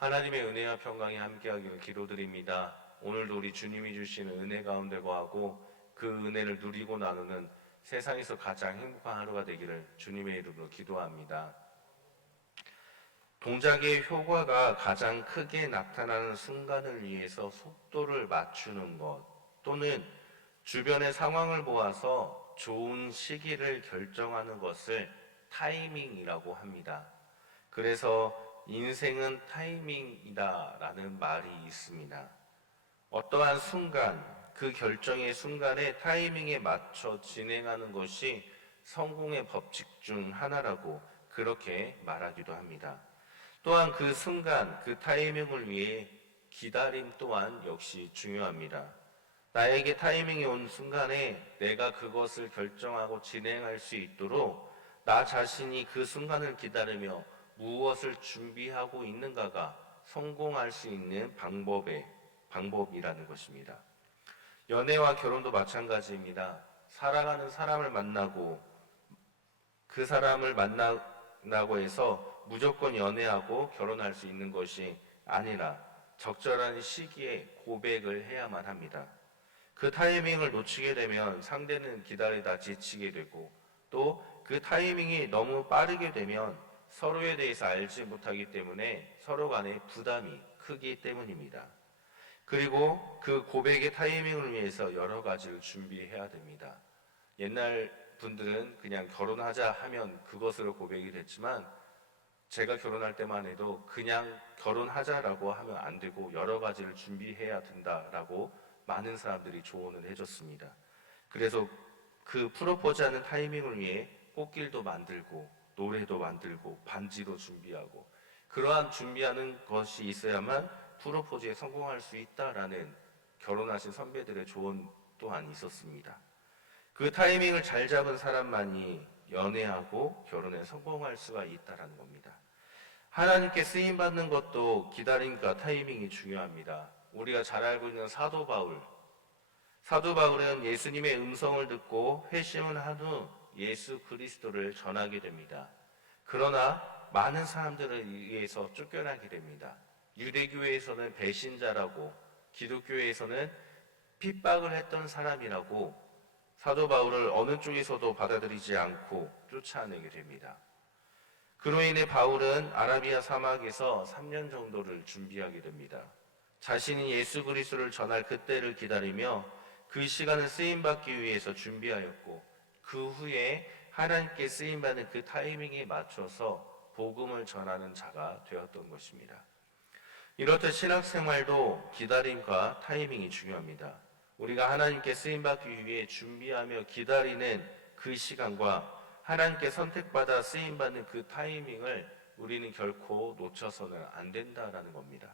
하나님의 은혜와 평강이 함께하기를 기도드립니다. 오늘도 우리 주님이 주시는 은혜 가운데 거하고 그 은혜를 누리고 나누는 세상에서 가장 행복한 하루가 되기를 주님의 이름으로 기도합니다. 동작의 효과가 가장 크게 나타나는 순간을 위해서 속도를 맞추는 것, 또는 주변의 상황을 보아서 좋은 시기를 결정하는 것을 타이밍이라고 합니다. 그래서 인생은 타이밍이다라는 말이 있습니다. 어떠한 순간, 그 결정의 순간에 타이밍에 맞춰 진행하는 것이 성공의 법칙 중 하나라고 그렇게 말하기도 합니다. 또한 그 순간, 그 타이밍을 위해 기다림 또한 역시 중요합니다. 나에게 타이밍이 온 순간에 내가 그것을 결정하고 진행할 수 있도록 나 자신이 그 순간을 기다리며 무엇을 준비하고 있는가가 성공할 수 있는 방법이라는 것입니다. 연애와 결혼도 마찬가지입니다. 사랑하는 사람을 만나고 그 사람을 만나고 해서 무조건 연애하고 결혼할 수 있는 것이 아니라 적절한 시기에 고백을 해야만 합니다. 그 타이밍을 놓치게 되면 상대는 기다리다 지치게 되고 또 그 타이밍이 너무 빠르게 되면 서로에 대해서 알지 못하기 때문에 서로 간에 부담이 크기 때문입니다. 그리고 그 고백의 타이밍을 위해서 여러 가지를 준비해야 됩니다. 옛날 분들은 그냥 결혼하자 하면 그것으로 고백이 됐지만 제가 결혼할 때만 해도 그냥 결혼하자라고 하면 안 되고 여러 가지를 준비해야 된다라고 많은 사람들이 조언을 해줬습니다. 그래서 그 프로포즈하는 타이밍을 위해 꽃길도 만들고 노래도 만들고 반지도 준비하고 그러한 준비하는 것이 있어야만 프로포즈에 성공할 수 있다라는 결혼하신 선배들의 조언 또한 있었습니다. 그 타이밍을 잘 잡은 사람만이 연애하고 결혼에 성공할 수가 있다라는 겁니다. 하나님께 쓰임 받는 것도 기다림과 타이밍이 중요합니다. 우리가 잘 알고 있는 사도 바울은 예수님의 음성을 듣고 회심을 한 후 예수 그리스도를 전하게 됩니다. 그러나 많은 사람들에 의해서 쫓겨나게 됩니다. 유대교회에서는 배신자라고, 기독교회에서는 핍박을 했던 사람이라고 사도 바울을 어느 쪽에서도 받아들이지 않고 쫓아내게 됩니다. 그로 인해 바울은 아라비아 사막에서 3년 정도를 준비하게 됩니다. 자신이 예수 그리스도를 전할 그때를 기다리며 그 시간을 쓰임받기 위해서 준비하였고 그 후에 하나님께 쓰임받는 그 타이밍에 맞춰서 복음을 전하는 자가 되었던 것입니다. 이렇듯 신학생활도 기다림과 타이밍이 중요합니다. 우리가 하나님께 쓰임받기 위해 준비하며 기다리는 그 시간과 하나님께 선택받아 쓰임받는 그 타이밍을 우리는 결코 놓쳐서는 안 된다라는 겁니다.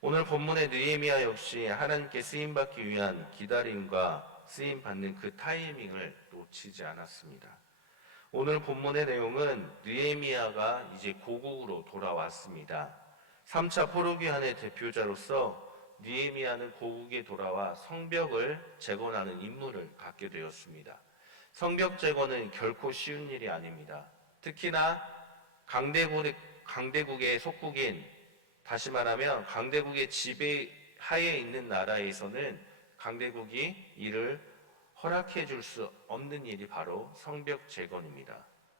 오늘 본문의 느헤미야 역시 하나님께 쓰임받기 위한 기다림과 쓰임받는 그 타이밍을 놓치지 않았습니다. 오늘 본문의 내용은 느헤미야가 이제 고국으로 돌아왔습니다. 3차 포로기한의 대표자로서 느헤미야는 고국에 돌아와 성벽을 재건하는 임무를 갖게 되었습니다. 성벽 재건은 결코 쉬운 일이 아닙니다. 특히나 강대국의 속국인, 다시 말하면 강대국의 지배하에 있는 나라에서는 강대국이 이를 허락해 줄 수 없는 일이 바로 성벽 재건입니다.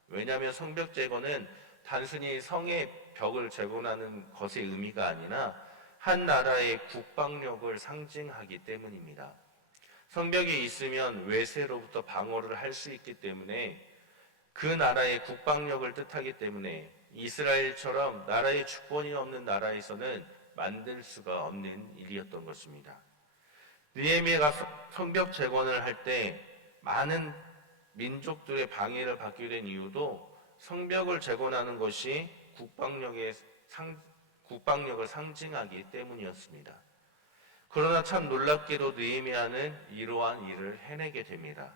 왜냐하면 성벽 재건은 단순히 성의 벽을 재건하는 것의 의미가 아니라 한 나라의 국방력을 상징하기 때문입니다. 성벽이 있으면 외세로부터 방어를 할 수 있기 때문에 그 나라의 국방력을 뜻하기 때문에 이스라엘처럼 나라의 주권이 없는 나라에서는 만들 수가 없는 일이었던 것입니다. 느헤미야가 성벽 재건을 할 때 많은 민족들의 방해를 받게 된 이유도 성벽을 재건하는 것이 국방력을 상징하기 때문이었습니다. 그러나 참 놀랍게도 느헤미야는 이러한 일을 해내게 됩니다.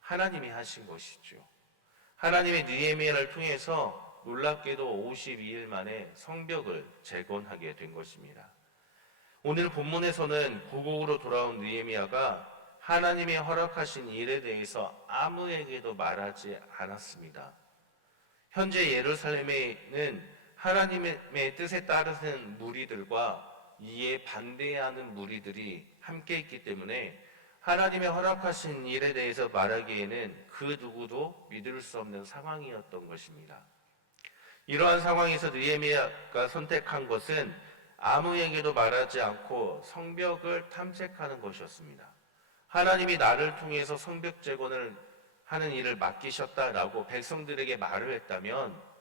하나님이 하신 것이죠. 하나님의 느헤미야를 통해서 놀랍게도 52일 만에 성벽을 재건하게 된 것입니다. 오늘 본문에서는 고국으로 돌아온 느헤미야가 하나님의 허락하신 일에 대해서 아무에게도 말하지 않았습니다. 현재 예루살렘에는 하나님의 뜻에 따르는 무리들과 이에 반대하는 무리들이 함께 있기 때문에 하나님의 허락하신 일에 대해서 말하기에는 그 누구도 믿을 수 없는 상황이었던 것입니다. 이러한 상황에서 느헤미야가 선택한 것은 아무에게도 말하지 않고 성벽을 탐색하는 것이었습니다. 하나님이 나를 통해서 성벽 재건을 하는 일을 맡기셨다라고 백성들에게 말을 했다면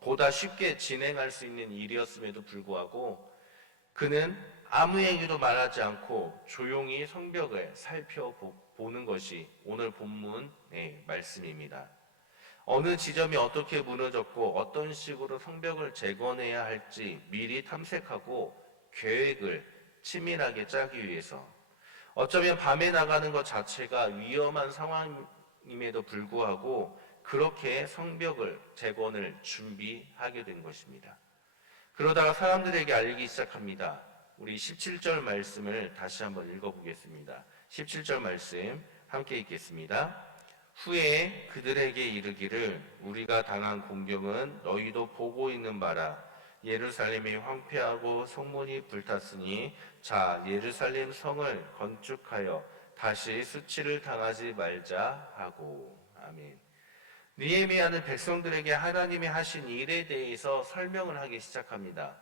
보다 쉽게 진행할 수 있는 일이었음에도 불구하고 그는 아무에게도 말하지 않고 조용히 성벽을 살펴보는 것이 오늘 본문의 말씀입니다. 어느 지점이 어떻게 무너졌고 어떤 식으로 성벽을 재건해야 할지 미리 탐색하고 계획을 치밀하게 짜기 위해서 어쩌면 밤에 나가는 것 자체가 위험한 상황임에도 불구하고 그렇게 성벽을 재건을 준비하게 된 것입니다. 그러다가 사람들에게 알리기 시작합니다. 우리 17절 말씀을 다시 한번 읽어보겠습니다. 17절 말씀 함께 읽겠습니다. 후에 그들에게 이르기를 우리가 당한 공경은 너희도 보고 있는 바라. 예루살렘이 황폐하고 성문이 불탔으니 자 예루살렘 성을 건축하여 다시 수치를 당하지 말자 하고. 아멘. 느헤미야는 백성들에게 하나님이 하신 일에 대해서 설명을 하기 시작합니다.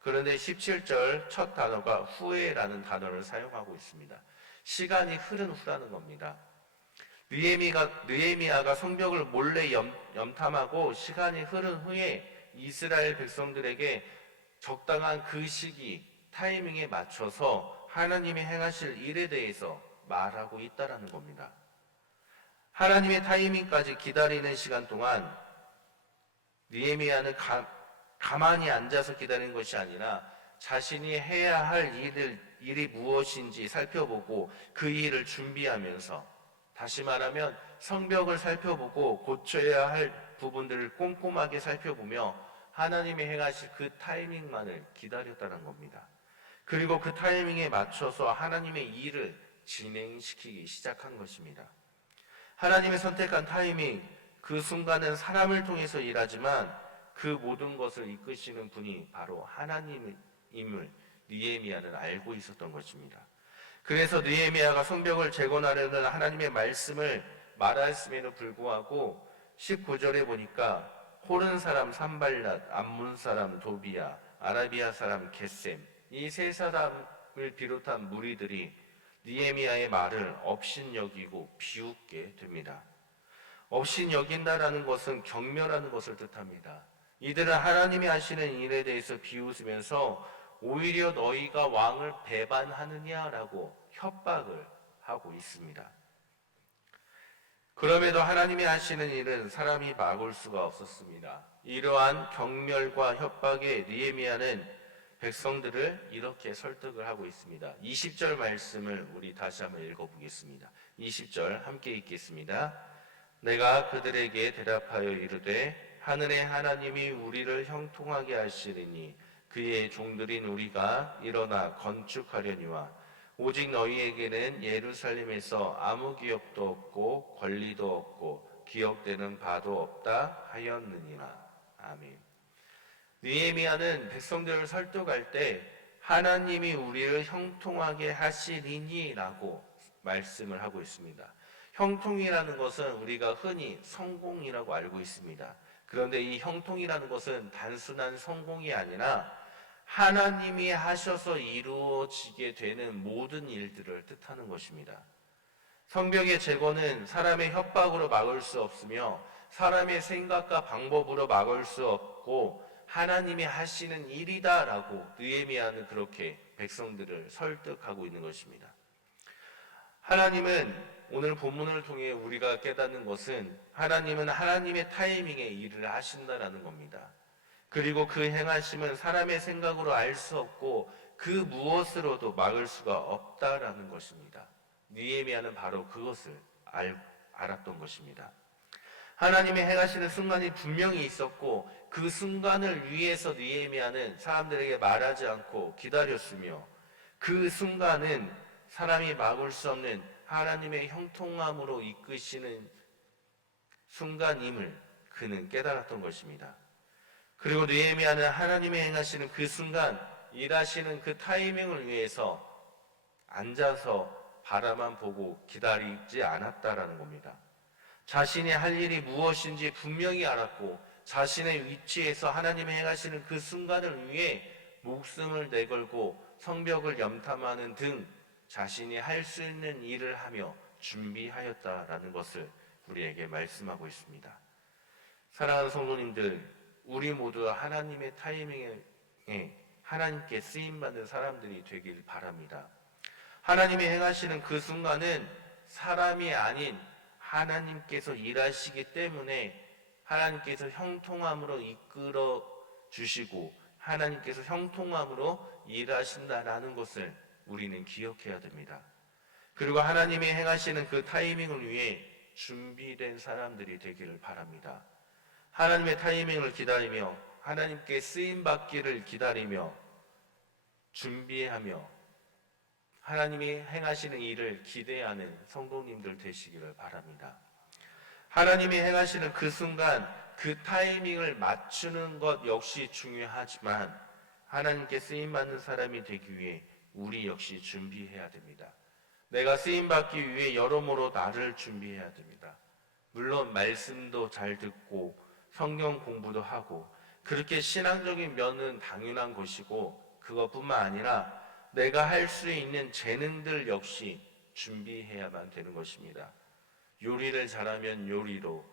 그런데 17절 첫 단어가 후에라는 단어를 사용하고 있습니다. 시간이 흐른 후라는 겁니다. 느헤미야가 성벽을 몰래 염탐하고 시간이 흐른 후에 이스라엘 백성들에게 적당한 그 시기, 타이밍에 맞춰서 하나님이 행하실 일에 대해서 말하고 있다라는 겁니다. 하나님의 타이밍까지 기다리는 시간 동안 느헤미야는 가만히 앉아서 기다리는 것이 아니라 자신이 해야 할 일이 무엇인지 살펴보고 그 일을 준비하면서, 다시 말하면 성벽을 살펴보고 고쳐야 할 부분들을 꼼꼼하게 살펴보며 하나님이 행하실 그 타이밍만을 기다렸다는 겁니다. 그리고 그 타이밍에 맞춰서 하나님의 일을 진행시키기 시작한 것입니다. 하나님의 선택한 타이밍, 그 순간은 사람을 통해서 일하지만 그 모든 것을 이끄시는 분이 바로 하나님임을 느헤미야는 알고 있었던 것입니다. 그래서 느헤미야가 성벽을 재건하려는 하나님의 말씀을 말하였음에도 불구하고 19절에 보니까 호른 사람 산발랏, 암문 사람 도비야, 아라비아 사람 겟셈, 이 세 사람을 비롯한 무리들이 느헤미야의 말을 업신여기고 비웃게 됩니다. 업신여긴다라는 것은 경멸하는 것을 뜻합니다. 이들은 하나님이 하시는 일에 대해서 비웃으면서 오히려 너희가 왕을 배반하느냐라고 협박을 하고 있습니다. 그럼에도 하나님이 하시는 일은 사람이 막을 수가 없었습니다. 이러한 경멸과 협박에 느헤미야는 백성들을 이렇게 설득을 하고 있습니다. 20절 말씀을 우리 다시 한번 읽어보겠습니다. 20절 함께 읽겠습니다. 내가 그들에게 대답하여 이르되 하늘의 하나님이 우리를 형통하게 하시리니 그의 종들인 우리가 일어나 건축하려니와 오직 너희에게는 예루살렘에서 아무 기업도 없고 권리도 없고 기억되는 바도 없다 하였느니라. 아멘. 느헤미야는 백성들을 설득할 때 하나님이 우리를 형통하게 하시리니라고 말씀을 하고 있습니다. 형통이라는 것은 우리가 흔히 성공이라고 알고 있습니다. 그런데 이 형통이라는 것은 단순한 성공이 아니라 하나님이 하셔서 이루어지게 되는 모든 일들을 뜻하는 것입니다. 성벽의 재건은 사람의 협박으로 막을 수 없으며 사람의 생각과 방법으로 막을 수 없고 하나님이 하시는 일이다라고 느헤미야는 그렇게 백성들을 설득하고 있는 것입니다. 하나님은 오늘 본문을 통해 우리가 깨닫는 것은 하나님은 하나님의 타이밍에 일을 하신다라는 겁니다. 그리고 그 행하심은 사람의 생각으로 알 수 없고 그 무엇으로도 막을 수가 없다라는 것입니다. 느헤미야는 바로 그것을 알았던 것입니다. 하나님이 행하시는 순간이 분명히 있었고 그 순간을 위해서 느헤미야는 사람들에게 말하지 않고 기다렸으며 그 순간은 사람이 막을 수 없는 하나님의 형통함으로 이끄시는 순간임을 그는 깨달았던 것입니다. 그리고 느헤미야는 하나님이 행하시는 그 순간, 일하시는 그 타이밍을 위해서 앉아서 바라만 보고 기다리지 않았다라는 겁니다. 자신이 할 일이 무엇인지 분명히 알았고, 자신의 위치에서 하나님이 행하시는 그 순간을 위해 목숨을 내걸고 성벽을 염탐하는 등 자신이 할 수 있는 일을 하며 준비하였다라는 것을 우리에게 말씀하고 있습니다. 사랑하는 성도님들, 우리 모두 하나님의 타이밍에 하나님께 쓰임받는 사람들이 되길 바랍니다. 하나님이 행하시는 그 순간은 사람이 아닌 하나님께서 일하시기 때문에 하나님께서 형통함으로 이끌어 주시고 하나님께서 형통함으로 일하신다라는 것을 우리는 기억해야 됩니다. 그리고 하나님이 행하시는 그 타이밍을 위해 준비된 사람들이 되기를 바랍니다. 하나님의 타이밍을 기다리며 하나님께 쓰임받기를 기다리며 준비하며 하나님이 행하시는 일을 기대하는 성도님들 되시기를 바랍니다. 하나님이 행하시는 그 순간 그 타이밍을 맞추는 것 역시 중요하지만 하나님께 쓰임받는 사람이 되기 위해 우리 역시 준비해야 됩니다. 내가 쓰임받기 위해 여러모로 나를 준비해야 됩니다. 물론 말씀도 잘 듣고 성경 공부도 하고 그렇게 신앙적인 면은 당연한 것이고 그것뿐만 아니라 내가 할 수 있는 재능들 역시 준비해야만 되는 것입니다. 요리를 잘하면 요리로,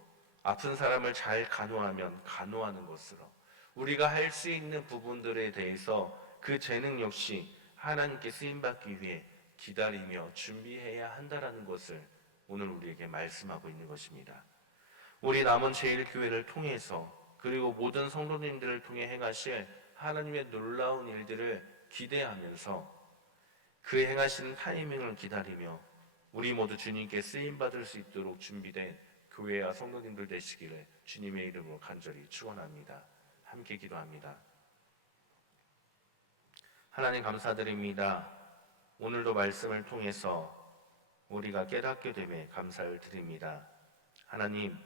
아픈 사람을 잘 간호하면 간호하는 것으로 우리가 할 수 있는 부분들에 대해서 그 재능 역시 하나님께 쓰임받기 위해 기다리며 준비해야 한다라는 것을 오늘 우리에게 말씀하고 있는 것입니다. 우리 남은 제1교회를 통해서 그리고 모든 성도님들을 통해 행하실 하나님의 놀라운 일들을 기대하면서 그 행하시는 타이밍을 기다리며 우리 모두 주님께 쓰임받을 수 있도록 준비된 교회와 성도님들 되시기를 주님의 이름으로 간절히 축원합니다. 함께 기도합니다. 하나님 감사드립니다. 오늘도 말씀을 통해서 우리가 깨닫게 됨에 감사를 드립니다. 하나님,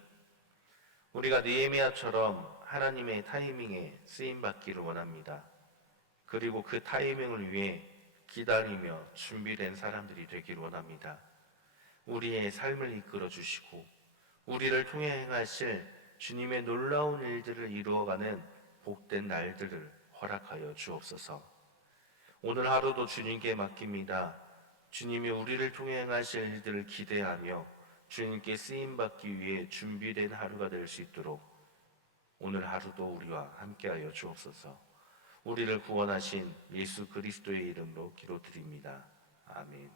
우리가 느헤미야처럼 하나님의 타이밍에 쓰임받기를 원합니다. 그리고 그 타이밍을 위해 기다리며 준비된 사람들이 되기를 원합니다. 우리의 삶을 이끌어 주시고 우리를 통해 행하실 주님의 놀라운 일들을 이루어가는 복된 날들을 허락하여 주옵소서. 오늘 하루도 주님께 맡깁니다. 주님이 우리를 통해 행하실 일들을 기대하며 주님께 쓰임받기 위해 준비된 하루가 될 수 있도록 오늘 하루도 우리와 함께하여 주옵소서. 우리를 구원하신 예수 그리스도의 이름으로 기도드립니다. 아멘.